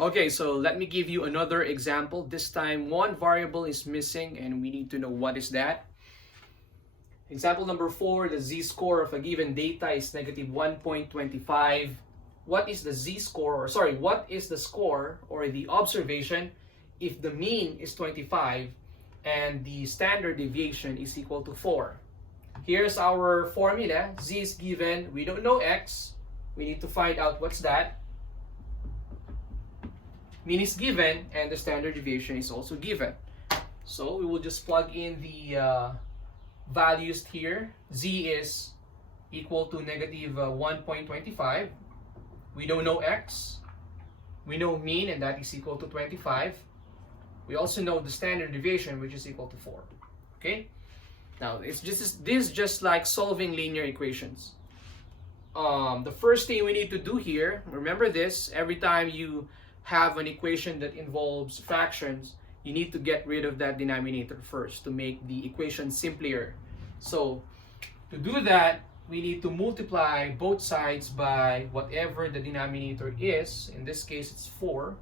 Okay, so let me give you another example. This time, one variable is missing and we need to know what is that. Example number 4, the z-score of a given data is negative 1.25. What is the z-score, what is the score or the observation if the mean is 25 and the standard deviation is equal to 4? Here's our formula. Z is given, we don't know x. We need to find out what's that. Mean is given and the standard deviation is also given. So we will just plug in the values here. Z is equal to negative 1.25. We don't know x. We know mean, and that is equal to 25. We also know the standard deviation, which is equal to 4. Okay? Now, this is just like solving linear equations. The first thing we need to do here, remember this, every time you have an equation that involves fractions, you need to get rid of that denominator first to make the equation simpler. So to do that, we need to multiply both sides by whatever the denominator is. In this case, it's 4.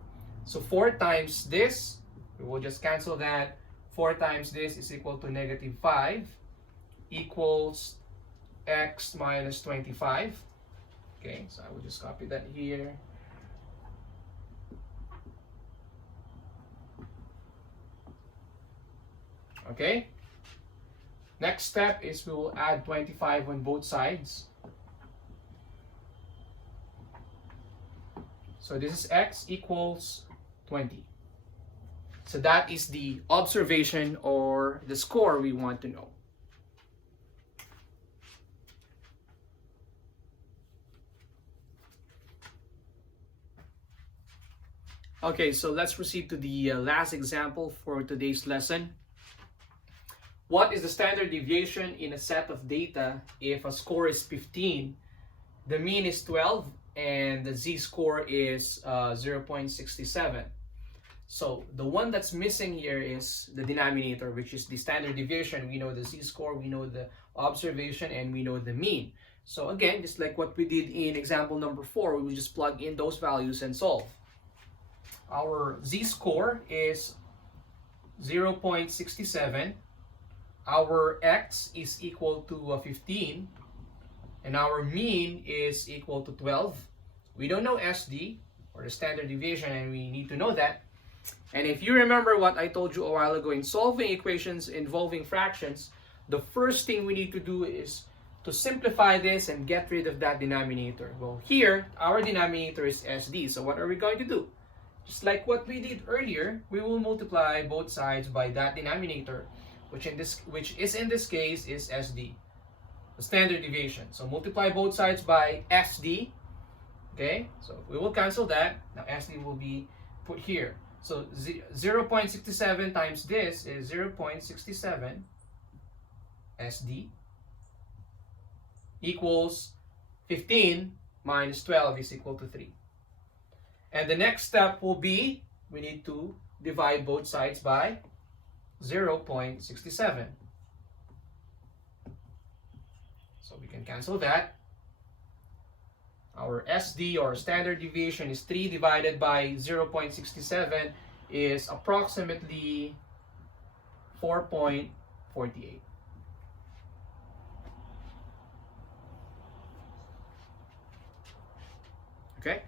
So 4 times this, we will just cancel that. 4 times this is equal to negative 5 equals x minus 25. Okay, so I will just copy that here. Okay, next step is we will add 25 on both sides. So this is x equals 20. So that is the observation or the score we want to know. Okay, so let's proceed to the last example for today's lesson. What is the standard deviation in a set of data if a score is 15, the mean is 12, and the z-score is 0.67? So the one that's missing here is the denominator, which is the standard deviation. We know the z-score, we know the observation, and we know the mean. So again, just like what we did in example number 4, we will just plug in those values and solve. Our z-score is 0.67. Our x is equal to 15, and our mean is equal to 12. We don't know SD, or the standard deviation, and we need to know that. And if you remember what I told you a while ago, in solving equations involving fractions, the first thing we need to do is to simplify this and get rid of that denominator. Well, here, our denominator is SD, so what are we going to do? Just like what we did earlier, we will multiply both sides by that denominator, which is in this case is SD, the standard deviation. So multiply both sides by SD. Okay, so we will cancel that. Now SD will be put here. So 0.67 times this is 0.67 SD equals 15 minus 12 is equal to 3. And the next step will be, we need to divide both sides by 0.67. So we can cancel that. Our SD, or standard deviation, is 3 divided by 0.67 is approximately 4.48. Okay?